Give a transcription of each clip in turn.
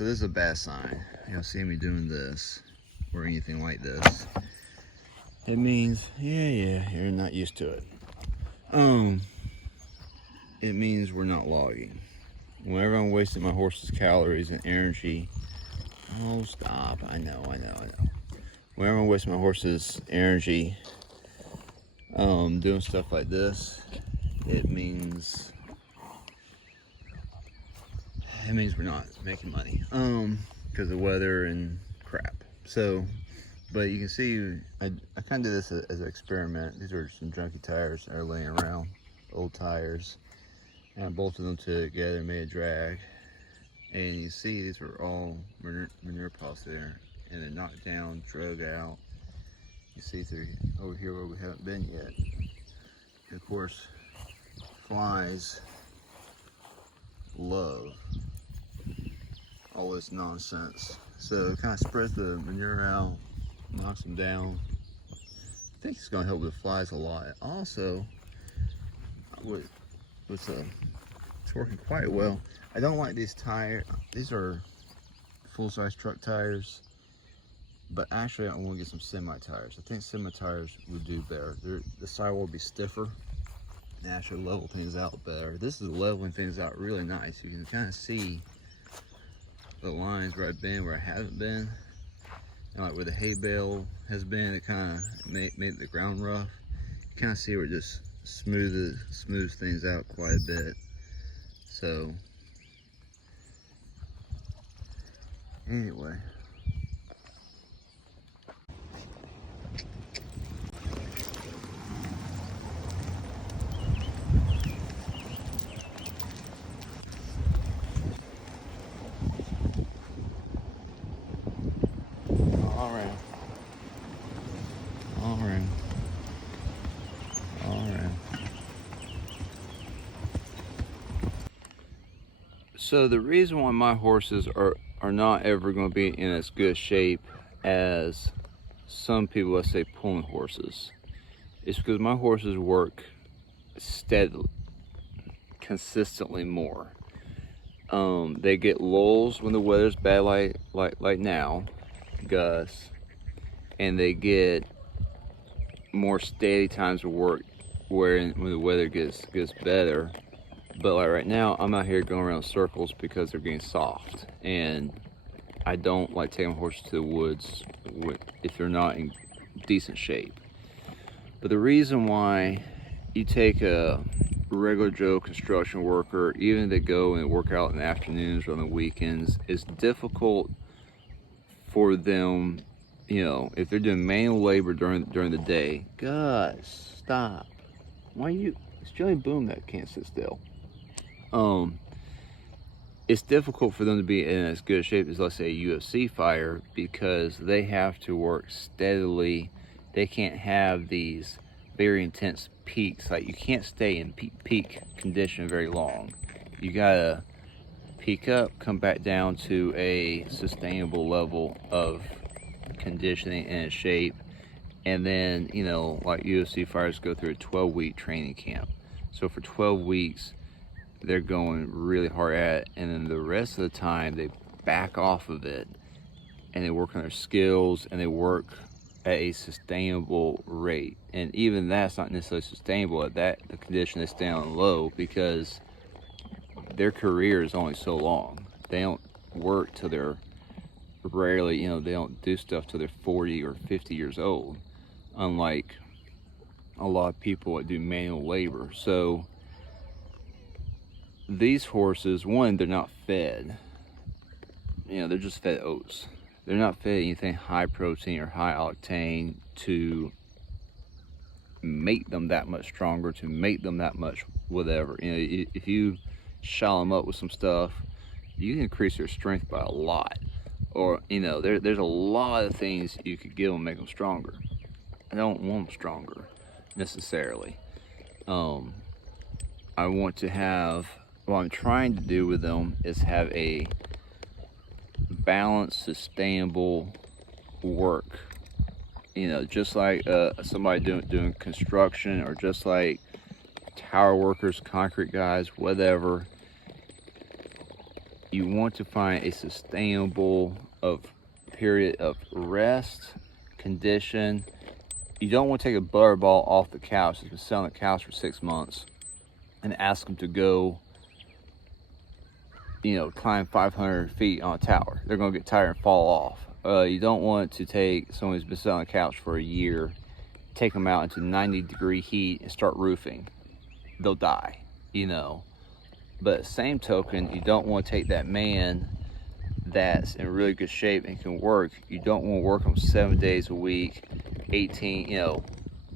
So this is a bad sign. You'll see me doing this or anything like this. It means, yeah, you're not used to it. It means we're not logging. Whenever I'm wasting my horse's calories and energy, oh stop, I know. Whenever I'm wasting my horse's energy, doing stuff like this, it means we're not making money, because of weather and crap. So, but you can see, I kind of did this as an experiment. These are some junky tires that are laying around, old tires, and I bolted them together and made a drag. And you see these are all manure pots there, and they're knocked down, drug out. You see through over here where we haven't been yet. And of course, flies love all this nonsense. So it kind of spreads the manure out, knocks them down. I think it's going to help with flies a lot. Also, it's working quite well. I don't like these tires. These are full-size truck tires, but actually I want to get some semi tires. I think semi tires would do better. The sidewall will be stiffer and actually level things out better. This is leveling things out really nice. You can kind of see the lines where I've been, where I haven't been, and like where the hay bale has been. It kind of made the ground rough. You kind of see where it just smooths things out quite a bit. So anyway, all right. So the reason why my horses are not ever going to be in as good shape as some people, let's say pulling horses, is because my horses work steadily, consistently more. They get lulls when the weather's bad, like now, gusts, and they get more steady times of work when the weather gets better. But like right now, I'm out here going around circles because they're getting soft, and I don't like taking horses to the woods if they're not in decent shape. But the reason why you take a regular Joe construction worker, even if they go and work out in the afternoons or on the weekends, it's difficult for them, if they're doing manual labor during the day. Gus, stop. It's Joey Boom that can't sit still. It's difficult for them to be in as good shape as, let's say, a UFC fighter, because they have to work steadily. They can't have these very intense peaks. Like, you can't stay in peak condition very long. You gotta peak up, come back down to a sustainable level of conditioning and shape, and then, like UFC fighters go through a 12-week training camp. So for 12 weeks, they're going really hard at it, and then the rest of the time they back off of it and they work on their skills and they work at a sustainable rate. And even that's not necessarily sustainable at the condition they stay on low, because their career is only so long. They don't work till they're rarely, they don't do stuff till they're 40 or 50 years old, unlike a lot of people that do manual labor. So these horses, one, they're not fed. They're just fed oats. They're not fed anything high protein or high octane to make them that much stronger, to make them that much whatever. If you shell them up with some stuff, you can increase their strength by a lot. Or, there's a lot of things you could give them, make them stronger. I don't want them stronger necessarily. I want to have, what I'm trying to do with them is have a balanced, sustainable work. Just like somebody doing construction, or just like tower workers, concrete guys, whatever. you want to find a sustainable period of rest, condition. You don't want to take a butterball off the couch that's been sitting on the couch for 6 months and ask them to go, climb 500 feet on a tower. They're going to get tired and fall off. You don't want to take someone who's been sitting on the couch for a year, take them out into 90-degree heat and start roofing. They'll die, But same token, you don't want to take that man that's in really good shape and can work. You don't want to work them 7 days a week, 18,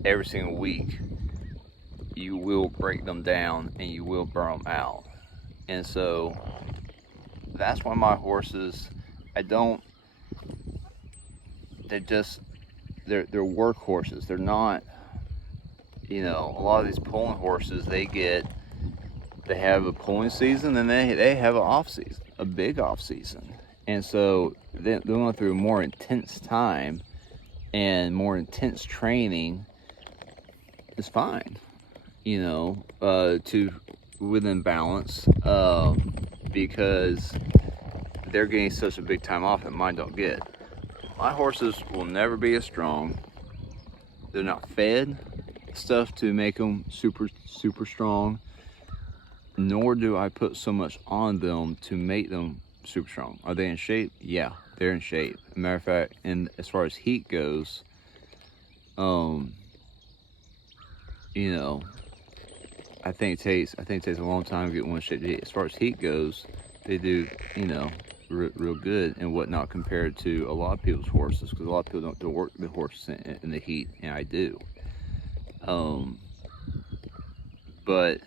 every single week. You will break them down and you will burn them out. And so that's why my horses, they're work horses. They're not, a lot of these pulling horses, they have a pulling season and they have an off season, a big off season. And so they're going through a more intense time and more intense training is fine, to within balance, because they're getting such a big time off that mine don't get. My horses will never be as strong. They're not fed stuff to make them super, super strong, nor do I put so much on them to make them super strong. Are they in shape? Yeah, they're in shape. As a matter of fact, and as far as heat goes, I think it takes a long time to get one shape to heat. As far as heat goes, they do, real good and whatnot compared to a lot of people's horses, because a lot of people don't work the horses in the heat, and I do. But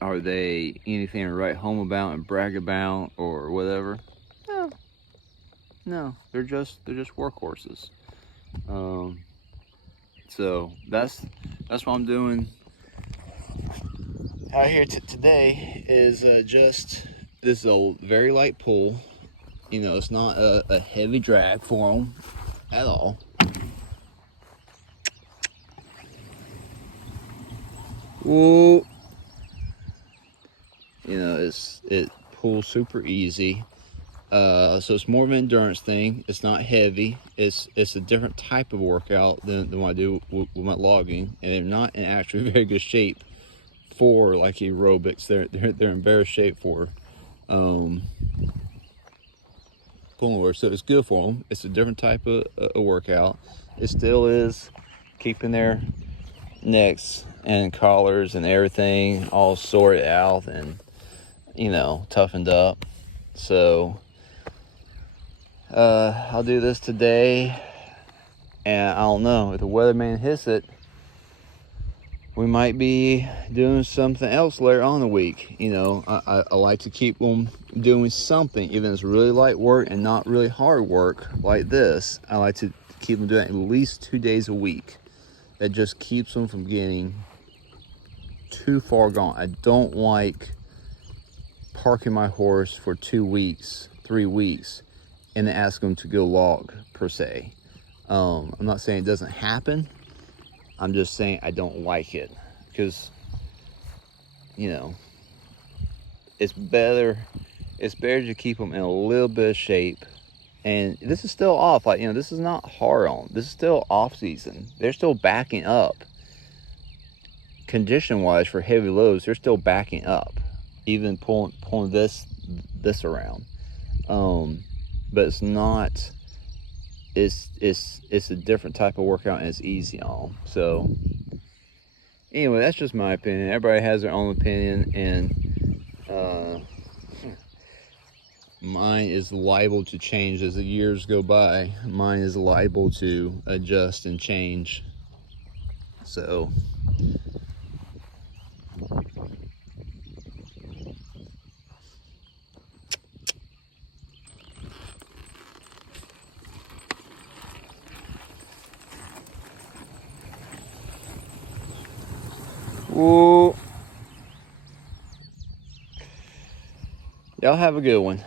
are they anything to write home about and brag about or whatever? No, they're just workhorses. So that's what I'm doing out here today. Is this is a very light pull. It's not a heavy drag for them at all. Whoa. It pulls super easy. So it's more of an endurance thing. It's not heavy. It's a different type of workout than what I do with my logging, and they're not in actually very good shape for like aerobics. They're in better shape for pulling work. So it's good for them. It's a different type of workout. It still is keeping their necks and collars and everything all sorted out and toughened up. So I'll do this today, and I don't know if the weatherman hits it, we might be doing something else later on in the week. I like to keep them doing something, even if it's really light work and not really hard work like this. I like to keep them doing at least 2 days a week. That just keeps them from getting too far gone. I don't like parking my horse for 2 weeks, 3 weeks, and then ask them to go log, per se. I'm not saying it doesn't happen. I'm just saying I don't like it, because it's better to keep them in a little bit of shape. And this is still off, this is not hard on them. This is still off season. They're still backing up condition wise for heavy loads. They're still backing up, even pulling this around. But it's not, it's a different type of workout, and it's easy on them. So anyway, that's just my opinion. Everybody has their own opinion, and mine is liable to change as the years go by. Mine is liable to adjust and change. So whoa. Y'all have a good one.